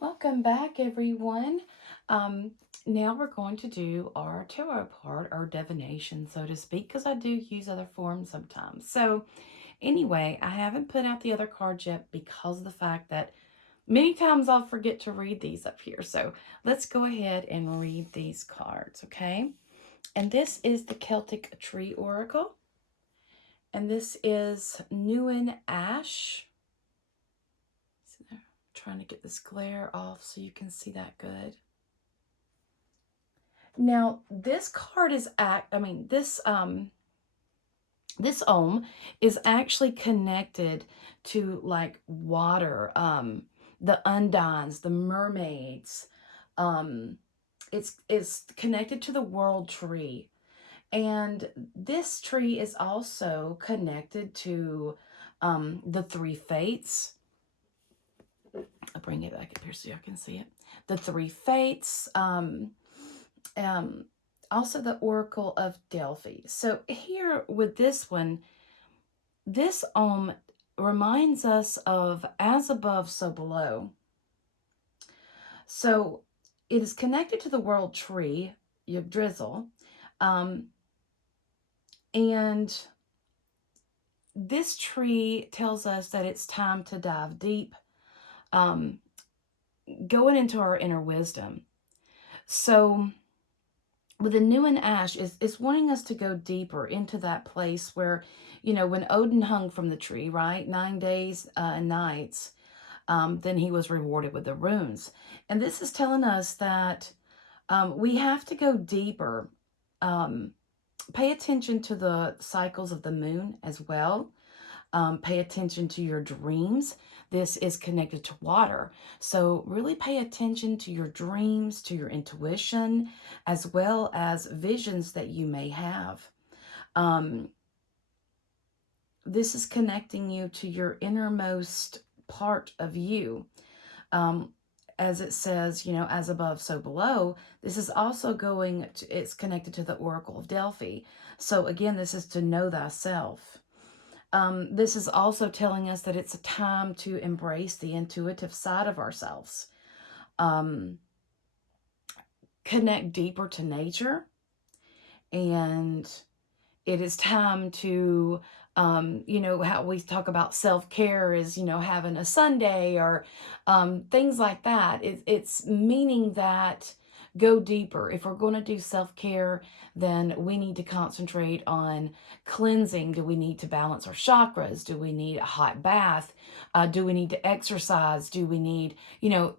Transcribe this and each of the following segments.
Welcome back, everyone. Um, Now we're going to do our tarot part, our divination, so to speak, because I do use other forms sometimes. So, anyway, I haven't put out the other cards yet because of the fact that many times I'll forget to read these up here. So, let's go ahead and read these cards, okay? And this is the Celtic Tree Oracle, and this is Newen Ash. Trying to get this glare off so you can see that good. Now, this card is this ohm is actually connected to like water, the undines, the mermaids. Um, it's connected to the world tree. And this tree is also connected to the three fates. I'll bring it back up here so y'all can see it. The three fates, um, also the Oracle of Delphi. So here with this one, this reminds us of as above, so below. So it is connected to the world tree, Yggdrasil, um, and this tree tells us that it's time to dive deep, um, going into our inner wisdom. So with the Newen Ash is wanting us to go deeper into that place where, when Odin hung from the tree, right, 9 days and nights, then he was rewarded with the runes. And this is telling us that we have to go deeper. Pay attention to the cycles of the moon as well. Pay attention to your dreams. This is connected to water. So really pay attention to your dreams, to your intuition, as well as visions that you may have. This is connecting you to your innermost part of you. As it says, as above, so below. This is also it's connected to the Oracle of Delphi. So again, this is to know thyself. This is also telling us that it's a time to embrace the intuitive side of ourselves. Connect deeper to nature. And it is time to, how we talk about self-care is, having a Sunday or things like that. It's meaning that go deeper. If we're going to do self-care, then we need to concentrate on cleansing. Do we need to balance our chakras? Do we need a hot bath? Do we need to exercise? Do we need,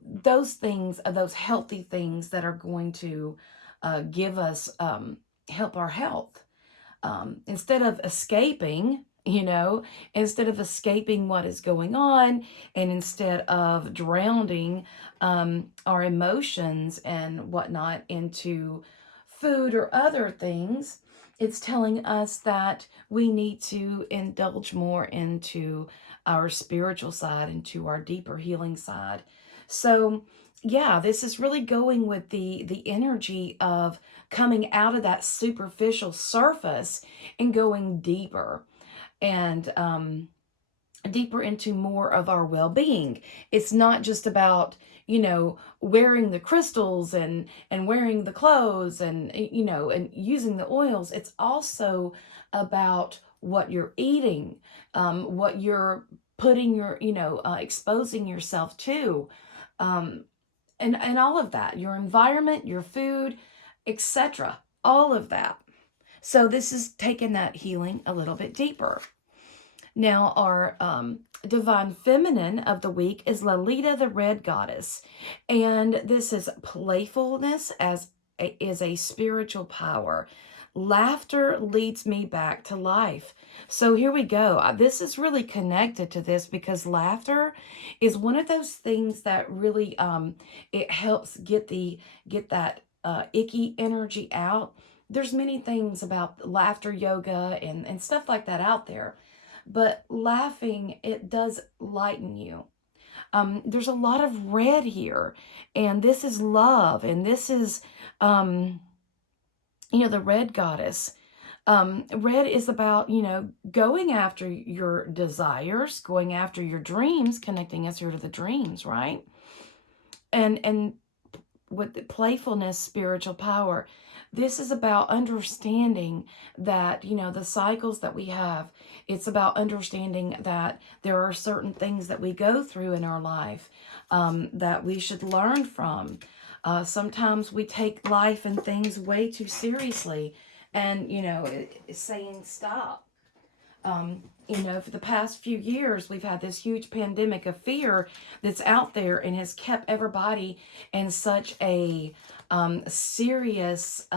those things, those healthy things that are going to give us, help our health? Instead of escaping, instead of escaping what is going on, and instead of drowning our emotions and whatnot into food or other things, it's telling us that we need to indulge more into our spiritual side, into our deeper healing side. So yeah, this is really going with the energy of coming out of that superficial surface and going deeper and deeper into more of our well-being. It's not just about, wearing the crystals and wearing the clothes and, and using the oils. It's also about what you're eating, what you're putting exposing yourself to. Um, and all of that, your environment, your food, etc., all of that. So this is taking that healing a little bit deeper. Now our divine feminine of the week is Lalita, the red goddess, and this is playfulness is a spiritual power. Laughter leads me back to life. So here we go. This is really connected to this because laughter is one of those things that really it helps get that icky energy out. There's many things about laughter yoga and stuff like that out there, but laughing, it does lighten you. There's a lot of red here, and this is love, and this is the red goddess. Red is about, going after your desires, going after your dreams, connecting us here to the dreams, right? and with the playfulness, spiritual power. This is about understanding that, the cycles that we have. It's about understanding that there are certain things that we go through in our life that we should learn from. Sometimes we take life and things way too seriously, and, saying stop. For the past few years, we've had this huge pandemic of fear that's out there and has kept everybody in such a serious,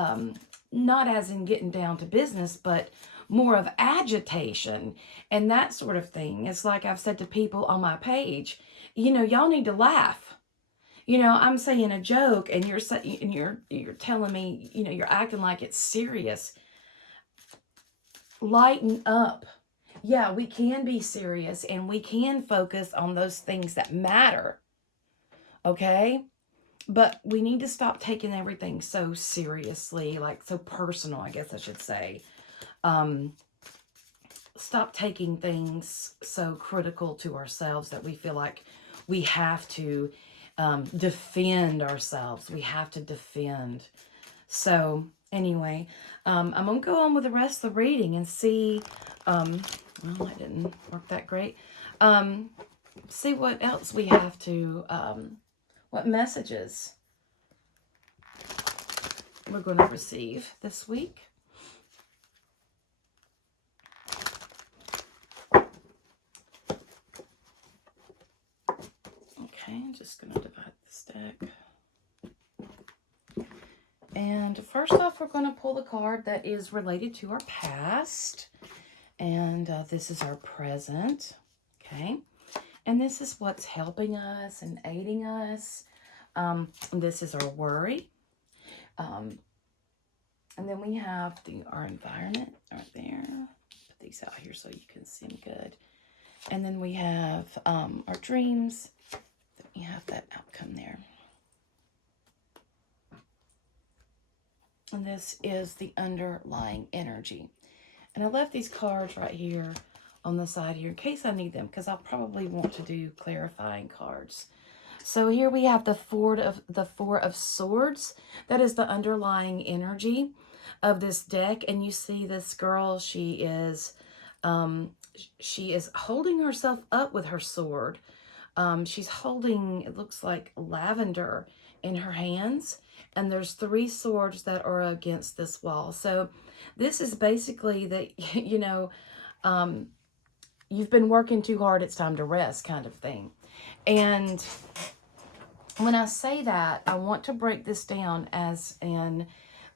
not as in getting down to business, but more of agitation and that sort of thing. It's like I've said to people on my page, y'all need to laugh. I'm saying a joke and you're telling me, you're acting like it's serious. Lighten up. Yeah, we can be serious and we can focus on those things that matter. Okay? But we need to stop taking everything so seriously, like so personal, I guess I should say. Stop taking things so critical to ourselves that we feel like we have to defend ourselves. We have to defend. So anyway, I'm going to go on with the rest of the reading and see, well, that didn't work that great. See what else we have to, what messages we're going to receive this week. Okay, I'm just going to divide this deck. And first off, we're going to pull the card that is related to our past. And this is our present. Okay. And this is what's helping us and aiding us. This is our worry. And then we have our environment right there. Put these out here so you can see them good. And then we have our dreams. Then we have that outcome there. And this is the underlying energy. And I left these cards right here on the side here in case I need them, because I'll probably want to do clarifying cards. So here we have the Four of Swords. That is the underlying energy of this deck. And you see this girl, she is holding herself up with her sword. She's holding, it looks like lavender in her hands. And there's 3 swords that are against this wall. So this is basically that, you've been working too hard, it's time to rest kind of thing. And when I say that, I want to break this down as in,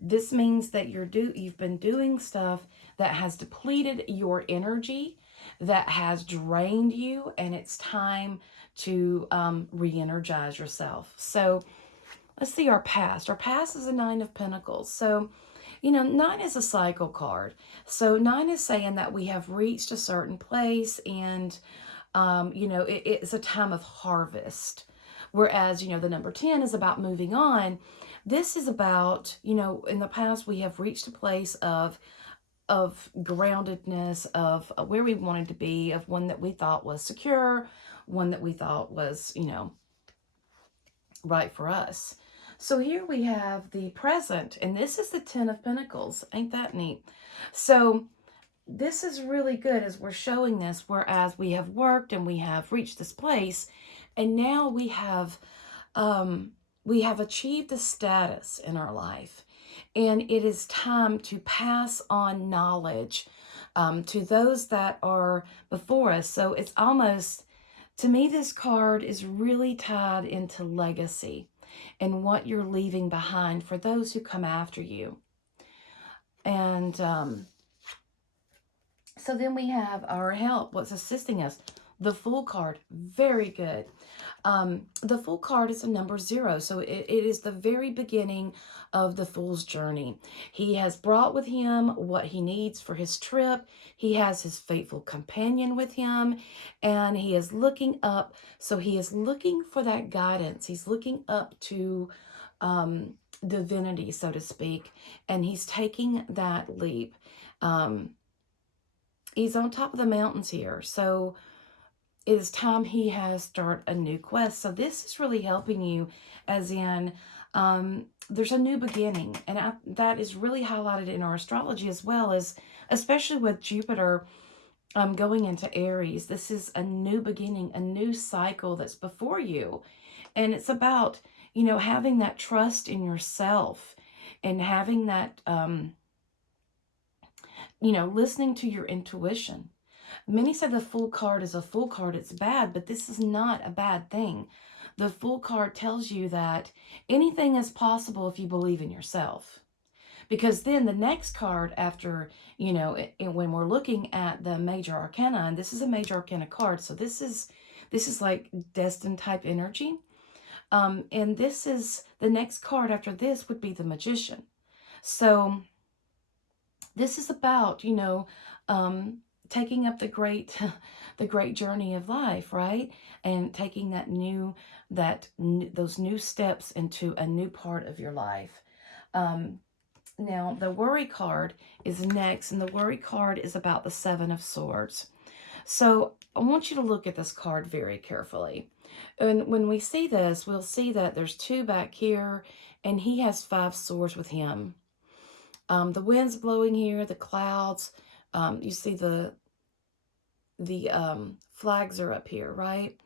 this means that you've been doing stuff that has depleted your energy, that has drained you, and it's time to re-energize yourself. So let's see our past. Our past is a 9 of Pentacles. So, 9 is a cycle card. So 9 is saying that we have reached a certain place and, it's a time of harvest. Whereas, the number 10 is about moving on. This is about, in the past we have reached a place of groundedness, of where we wanted to be, of one that we thought was secure, one that we thought was, right for us. So here we have the present, and this is the 10 of Pentacles. Ain't that neat? So this is really good as we're showing this, whereas we have worked and we have reached this place, and now we have achieved the status in our life, and it is time to pass on knowledge to those that are before us. So it's almost, to me, this card is really tied into legacy and what you're leaving behind for those who come after you. And so then we have our help, what's assisting us. The Fool card, very good. The Fool card is a number 0, so it is the very beginning of the Fool's journey. He has brought with him what he needs for his trip. He has his faithful companion with him, and he is looking up. So he is looking for that guidance. He's looking up to divinity, so to speak, and he's taking that leap. He's on top of the mountains here, so it is time he has start a new quest. So this is really helping you, as in, there's a new beginning, and that is really highlighted in our astrology as well, as especially with Jupiter going into Aries. This is a new beginning, a new cycle that's before you, and it's about, you know, having that trust in yourself and having that, you know, listening to your intuition. Many say the Fool card is a Fool card, it's bad, but this is not a bad thing. The Fool card tells you that anything is possible if you believe in yourself. Because then the next card after, you know, when we're looking at the major arcana, and this is a major arcana card, so this is like destined type energy. And this is the next card after this would be the Magician. So this is about, you know, taking up the great the great journey of life, right? And taking those new steps into a new part of your life. Now the Worry card is next, and the Worry card is about the Seven of Swords. So I want you to look at this card very carefully. And when we see this, we'll see that there's two back here, and he has 5 swords with him. The wind's blowing here, the clouds. You see the flags are up here, right?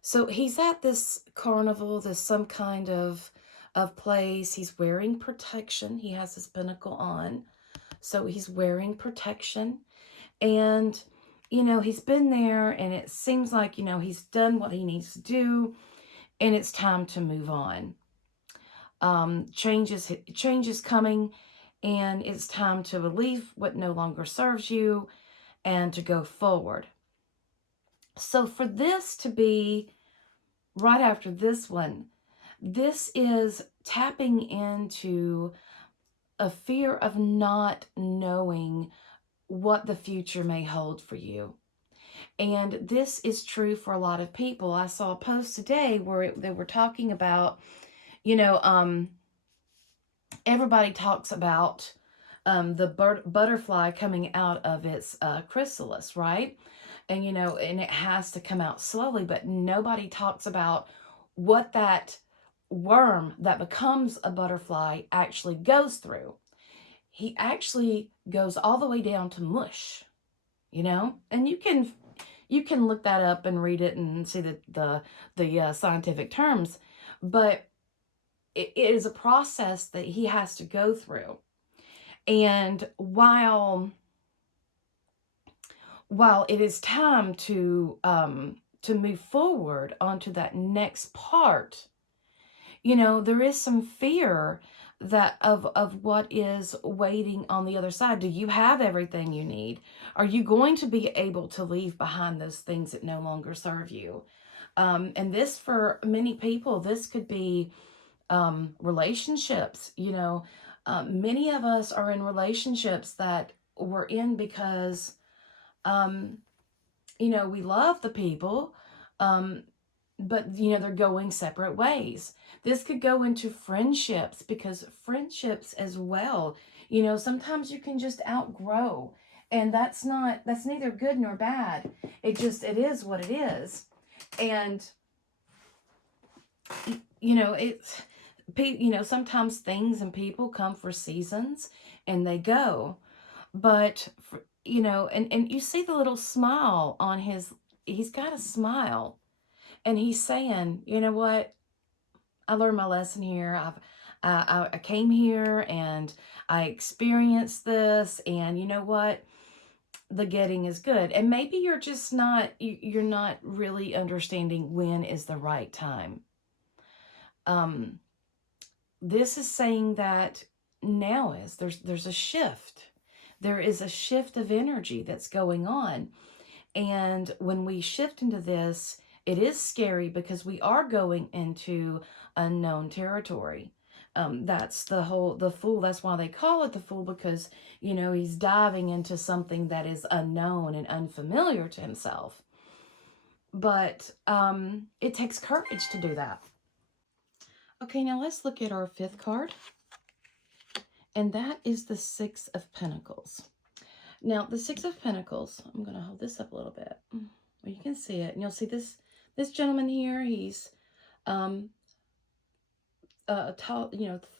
So he's at this carnival, this some kind of place. He's wearing protection. He has his pinnacle on, so he's wearing protection, and you know he's been there, and it seems like, you know, he's done what he needs to do, and it's time to move on. Change is coming, and it's time to leave what no longer serves you and to go forward. So for this to be right after this one, this is tapping into a fear of not knowing what the future may hold for you. And this is true for a lot of people. I saw a post today where they were talking about, you know, everybody talks about the butterfly coming out of its chrysalis, right? And, you know, and it has to come out slowly, but nobody talks about what that worm that becomes a butterfly actually goes through. He actually goes all the way down to mush, you know, and you can look that up and read it and see the scientific terms, but it is a process that he has to go through. And while it is time to move forward onto that next part, you know, there is some fear that of what is waiting on the other side. Do you have everything you need? Are you going to be able to leave behind those things that no longer serve you? And this, for many people, this could be relationships. You know, many of us are in relationships that we're in because, you know, we love the people, but, you know, they're going separate ways. This could go into friendships, because friendships as well, you know, sometimes you can just outgrow. And that's neither good nor bad. It is what it is. And, you know, sometimes things and people come for seasons and they go. But, you know, and you see the little smile on he's got a smile. And he's saying, you know what? I learned my lesson here. I came here and I experienced this, and you know what? The getting is good. And maybe you're just not you're not really understanding when is the right time. This is saying that now there's a shift. There is a shift of energy that's going on. And when we shift into this, it is scary because we are going into unknown territory. That's the Fool. That's why they call it the Fool, because, you know, he's diving into something that is unknown and unfamiliar to himself. But it takes courage to do that. Okay, now let's look at our 5th card. And that is the 6 of Pentacles. Now, the 6 of Pentacles, I'm going to hold this up a little bit. Well, you can see it. And you'll see this gentleman here, he's um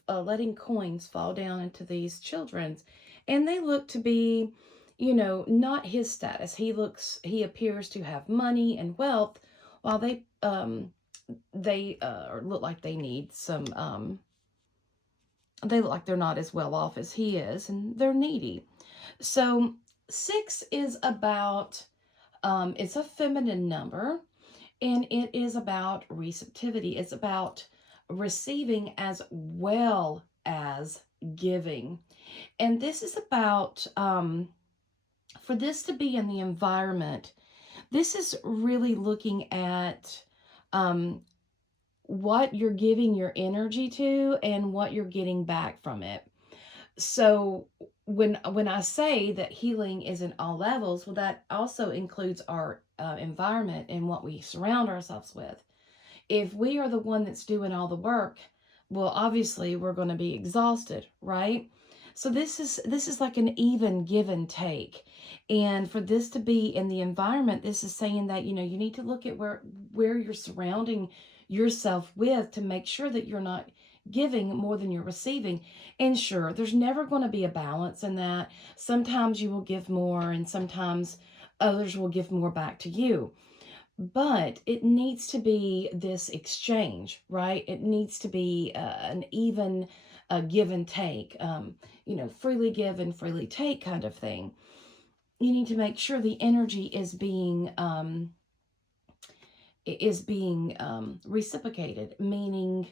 letting coins fall down into these children's, and they look to be, not his status. He appears to have money and wealth, while they look like they need some. They look like they're not as well off as he is, and they're needy. So 6 is about, it's a feminine number, and it is about receptivity. It's about receiving as well as giving. And this is about, for this to be in the environment, this is really looking at what you're giving your energy to and what you're getting back from it. So when I say that healing is in all levels, well, that also includes our environment and what we surround ourselves with. If we are the one that's doing all the work, well, obviously we're going to be exhausted, right? So this is like an even give and take. And for this to be in the environment, this is saying that, you need to look at where you're surrounding yourself with, to make sure that you're not giving more than you're receiving. And sure, there's never going to be a balance in that. Sometimes you will give more, and sometimes others will give more back to you. But it needs to be this exchange, right? It needs to be an even give and take, freely give and freely take kind of thing. You need to make sure the energy is being reciprocated, meaning,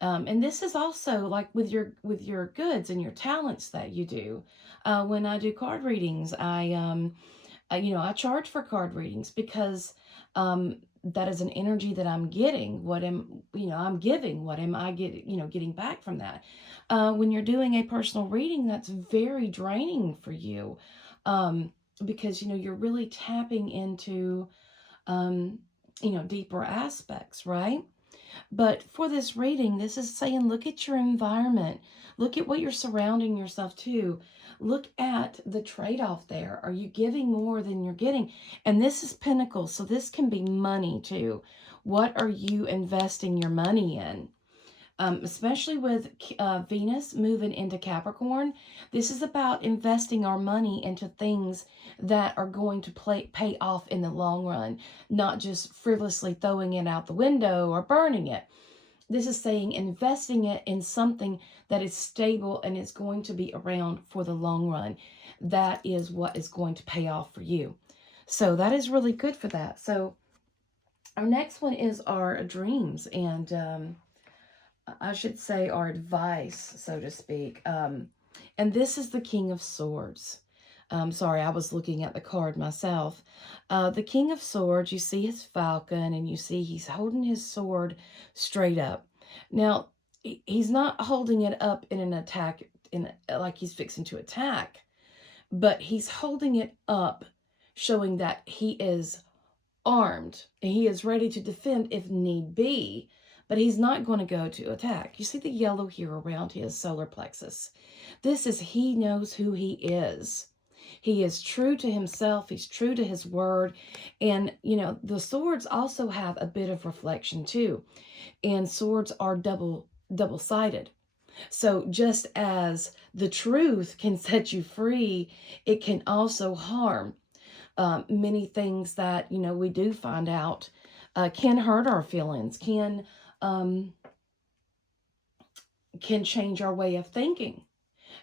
and this is also like with your goods and your talents that you do. When I do card readings, I charge for card readings, because that is an energy that I'm getting. I'm giving. What am I getting back from that? When you're doing a personal reading, that's very draining for you, because you're really tapping into deeper aspects, right? But for this reading, this is saying, look at your environment. Look at what you're surrounding yourself to. Look at the trade-off there. Are you giving more than you're getting? And this is Pentacles, so this can be money too. What are you investing your money in? Especially with Venus moving into Capricorn, this is about investing our money into things that are going to pay off in the long run, not just frivolously throwing it out the window or burning it. This is saying investing it in something that is stable and is going to be around for the long run. That is what is going to pay off for you. So that is really good for that. So our next one is our dreams, and I should say our advice, so to speak. And this is the King of Swords. Sorry, I was looking at the card myself. The King of Swords, you see his falcon, and you see he's holding his sword straight up. Now, he's not holding it up in an attack, like he's fixing to attack, but he's holding it up, showing that he is armed, and he is ready to defend if need be, but he's not going to go to attack. You see the yellow here around his solar plexus. This is, he knows who he is. He is true to himself. He's true to his word. And, the swords also have a bit of reflection too. And swords are double-sided. So just as the truth can set you free, it can also harm. Many things that, we do find out can hurt our feelings, can change our way of thinking,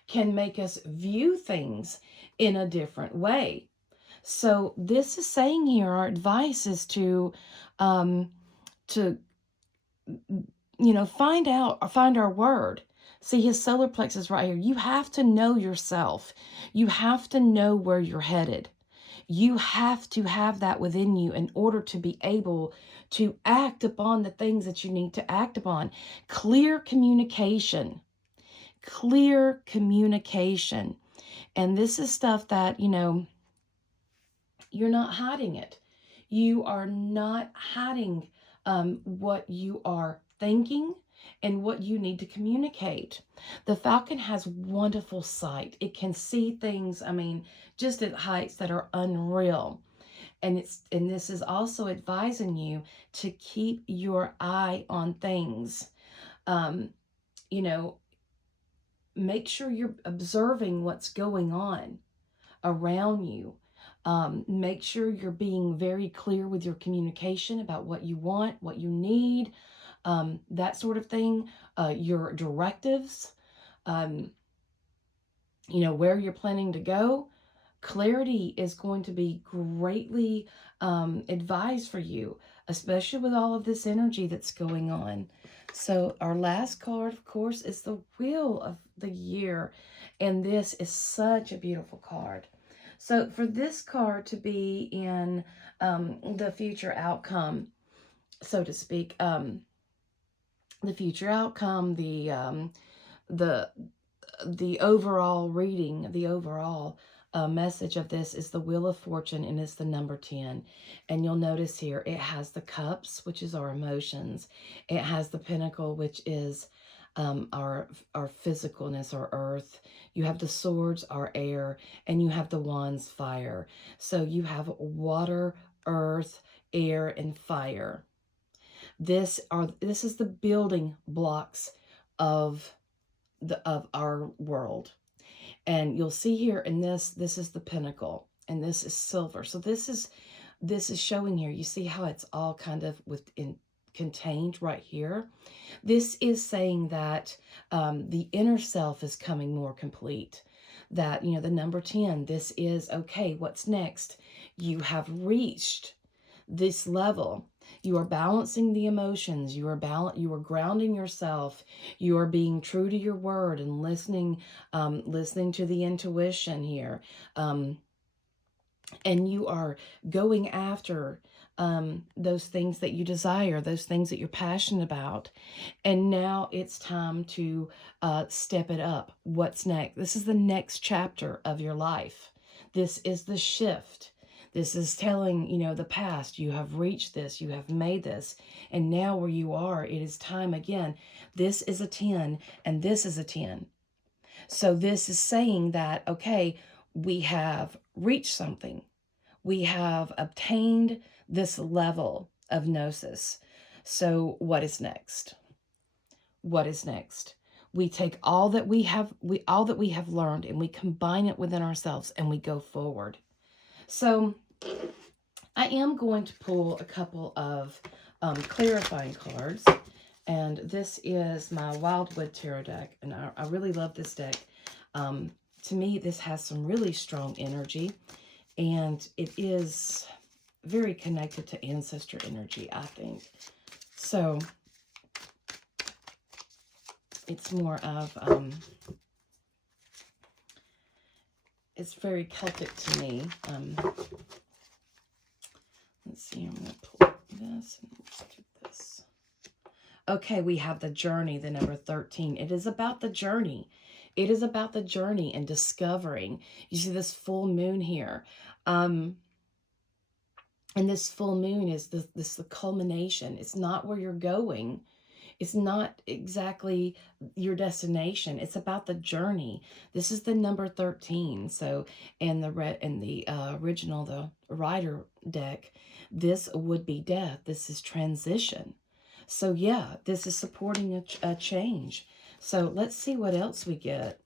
can make us view things in a different way. So this is saying here, our advice is to find our word. See, his solar plexus right here. You have to know yourself. You have to know where you're headed. You have to have that within you in order to be able to act upon the things that you need to act upon. Clear communication. Clear communication. And this is stuff that, you're not hiding it. You are not hiding what you are thinking and what you need to communicate. The falcon has wonderful sight. It can see things, just at heights that are unreal. And this is also advising you to keep your eye on things. You know, make sure you're observing what's going on around you. Make sure you're being very clear with your communication about what you want, what you need, that sort of thing. Your directives, um, where you're planning to go. Clarity is going to be greatly advised for you, especially with all of this energy that's going on. So our last card, of course, is the Wheel of the Year. And this is such a beautiful card. So for this card to be in the future outcome, so to speak, the future outcome, the overall reading, the overall message of this is the Wheel of Fortune, and it's the number 10. And you'll notice here it has the cups, which is our emotions. It has the pentacle, which is our physicalness, our earth. You have the swords, our air, and you have the wands, fire. So you have water, earth, air, and fire. This is the building blocks of our world. And you'll see here in this is the pinnacle, and this is silver. So this is showing here. You see how it's all kind of contained right here. This is saying that the inner self is coming more complete. That, the number 10, this is, okay, what's next? You have reached this level. You are balancing the emotions. You are grounding yourself. You are being true to your word and listening to the intuition here. And you are going after those things that you desire, those things that you're passionate about. And now it's time to step it up. What's next? This is the next chapter of your life. This is the shift. This is telling, the past, you have reached this, you have made this, and now where you are, it is time again. This is a 10, and this is a 10. So this is saying that, okay, we have reached something. We have obtained this level of gnosis. So what is next? What is next? We take all that we have learned, and we combine it within ourselves, and we go forward. So I am going to pull a couple of clarifying cards, and this is my Wildwood Tarot deck, and I really love this deck. To me, this has some really strong energy, and it is very connected to ancestor energy, I think. So it's more of, it's very Celtic to me. Let's see, I'm going to pull this and let's do this. Okay, we have the journey, the number 13. It is about the journey. It is about the journey and discovering. You see this full moon here. And this full moon is the culmination. It's not where you're going. It's not exactly your destination. It's about the journey. This is the number 13. So, in the original, the rider deck, this would be death. This is transition. So yeah, this is supporting a change. So let's see what else we get.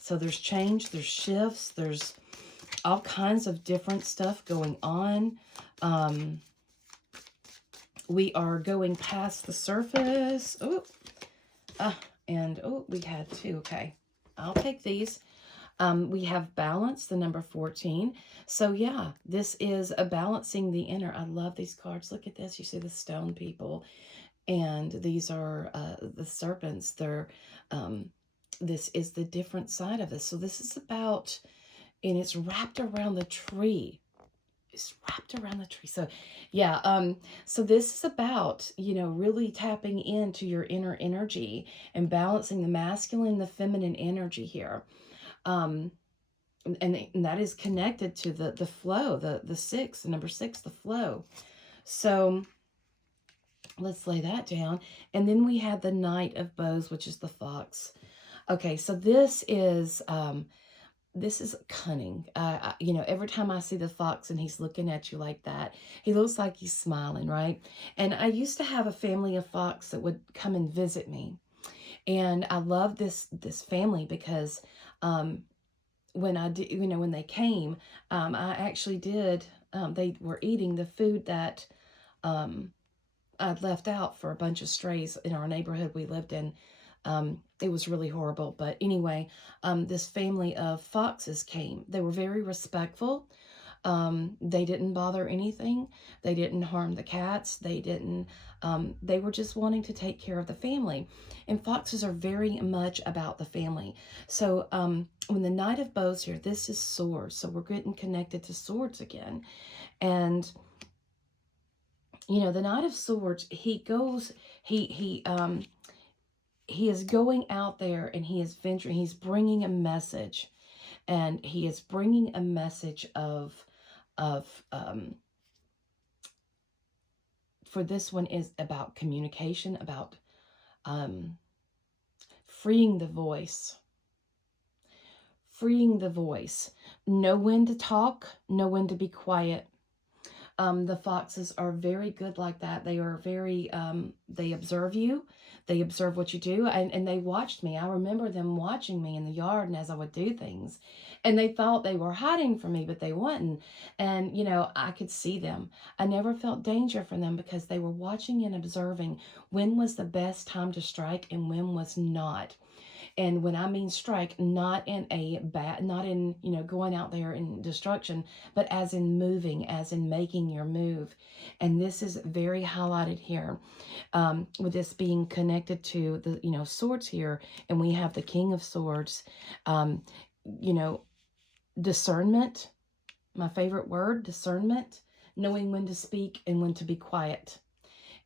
So there's change, there's shifts, there's all kinds of different stuff going on. We are going past the surface. We had two. Okay, I'll take these. We have balance, the number 14. So yeah, this is a balancing the inner. I love these cards. Look at this. You see the stone people, and these are the serpents. They're this is the different side of this. So this is about, and it's wrapped around the tree. It's wrapped around the tree. So yeah, so this is about, really tapping into your inner energy and balancing the masculine and the feminine energy here. And that is connected to the flow, the 6, the number 6, the flow. So let's lay that down. And then we have the Knight of Bows, which is the fox. Okay, so this is this is cunning. You know, every time I see the fox and he's looking at you like that, he looks like he's smiling, right? And I used to have a family of fox that would come and visit me. And I love this family because um, when I did, you know, when they came, I actually did. They were eating the food that um, I'd left out for a bunch of strays in our neighborhood we lived in. It was really horrible. But anyway, this family of foxes came. They were very respectful. They didn't bother anything. They didn't harm the cats. They were just wanting to take care of the family. And foxes are very much about the family. So when the Knight of Bows here, this is swords. So we're getting connected to swords again. And you know, the Knight of Swords, he is going out there and he is venturing, he's bringing a message, and he is bringing a message of for this one is about communication, about um, freeing the voice, freeing the voice. Know when to talk, know when to be quiet. The foxes are very good like that. They are very, they observe you. They observe what you do. And they watched me. I remember them watching me in the yard and as I would do things. And they thought they were hiding from me, but they weren't. And, you know, I could see them. I never felt danger from them because they were watching and observing when was the best time to strike and when was not. And when I mean strike, not in a bad, not in, you know, going out there in destruction, but as in moving, as in making your move. And this is very highlighted here with this being connected to the, you know, swords here. And we have the King of Swords, um, you know, discernment, my favorite word, discernment, knowing when to speak and when to be quiet.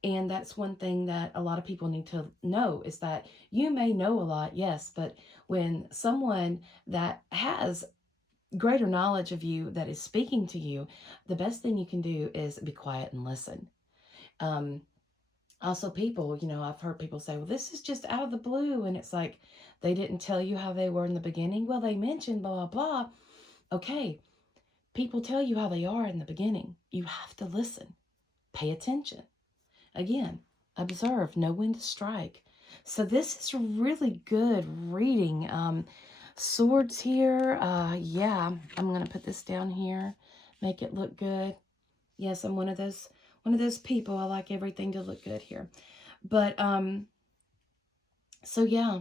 And that's one thing that a lot of people need to know is that you may know a lot, yes, but when someone that has greater knowledge of you that is speaking to you, the best thing you can do is be quiet and listen. Um, Also, people, you know, I've heard people say, well, this is just out of the blue. And it's like, they didn't tell you how they were in the beginning. Well, they mentioned blah, blah, blah. Okay, people tell you how they are in the beginning. You have to listen, pay attention. Again, observe, know when to strike. So this is really good reading. Swords here. Yeah, I'm gonna put this down here, make it look good. Yes, I'm one of those people. I like everything to look good here. But so yeah,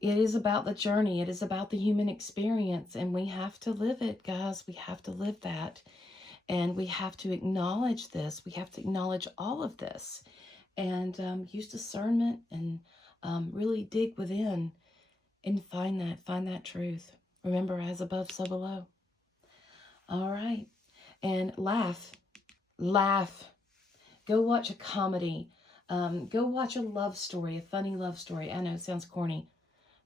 it is about the journey. It is about the human experience, and we have to live it, guys. We have to live that, and we have to acknowledge this. We have to acknowledge all of this and use discernment and really dig within and find that truth. Remember, as above, so below. All right. And laugh, laugh. Go watch a comedy. Go watch a love story, a funny love story. I know it sounds corny,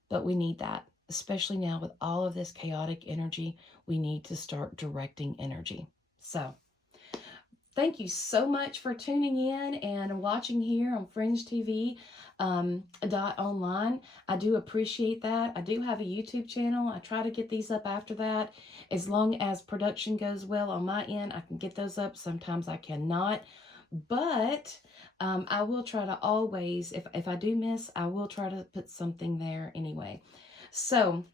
but we need that, especially now with all of this chaotic energy. We need to start directing energy. So, thank you so much for tuning in and watching here on FringeTV.online. I do appreciate that. I do have a YouTube channel. I try to get these up after that. As long as production goes well on my end, I can get those up. Sometimes I cannot. But I will try to always, if I do miss, I will try to put something there anyway. So,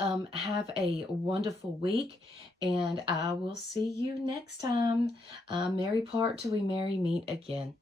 have a wonderful week, and I will see you next time. Merry part till we merry meet again.